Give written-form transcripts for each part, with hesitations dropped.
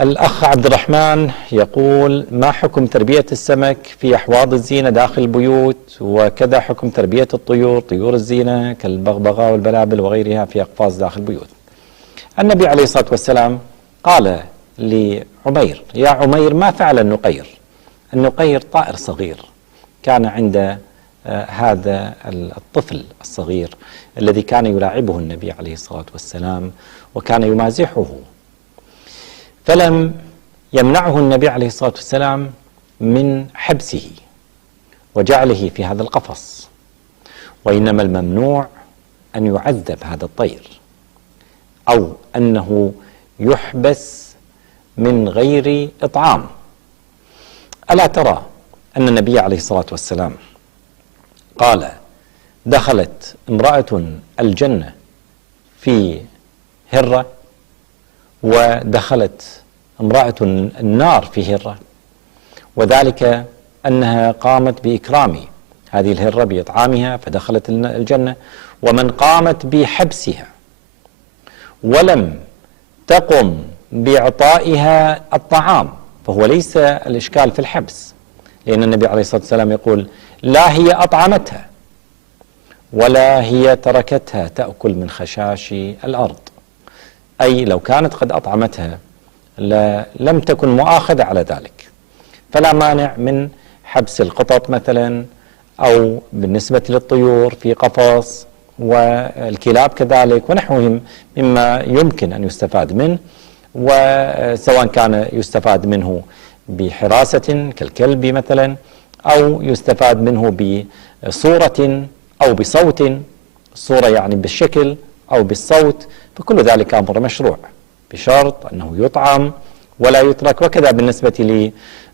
الأخ عبد الرحمن يقول: ما حكم تربية السمك في أحواض الزينة داخل البيوت، وكذا حكم تربية الطيور، طيور الزينة كالبغبغاء والبلابل وغيرها في أقفاص داخل البيوت؟ النبي عليه الصلاة والسلام قال لعمير: يا عمير، ما فعل النقير؟ النقير طائر صغير كان عند هذا الطفل الصغير الذي كان يلاعبه النبي عليه الصلاة والسلام وكان يمازحه، فلم يمنعه النبي عليه الصلاة والسلام من حبسه وجعله في هذا القفص، وإنما الممنوع أن يعذب هذا الطير أو أنه يحبس من غير إطعام. ألا ترى أن النبي عليه الصلاة والسلام قال: دخلت امرأة الجنة في هرة، ودخلت امرأة النار في هرة، وذلك أنها قامت بإكرام هذه الهرة بإطعامها فدخلت الجنة، ومن قامت بحبسها ولم تقم بإعطائها الطعام فهو ليس الإشكال في الحبس، لأن النبي عليه الصلاة والسلام يقول: لا هي أطعمتها ولا هي تركتها تأكل من خشاش الأرض، أي لو كانت قد أطعمتها لم تكن مؤاخذة على ذلك، فلا مانع من حبس القطط مثلا، أو بالنسبة للطيور في قفص، والكلاب كذلك ونحوهم مما يمكن أن يستفاد منه، وسواء كان يستفاد منه بحراسة كالكلب مثلا، أو يستفاد منه بصورة أو بصوت، الصورة يعني بالشكل أو بالصوت، فكل ذلك أمر مشروع بشرط أنه يطعم ولا يترك. وكذا بالنسبة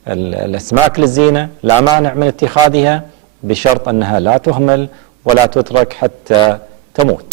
للأسماك للزينة لا مانع من اتخاذها بشرط أنها لا تهمل ولا تترك حتى تموت.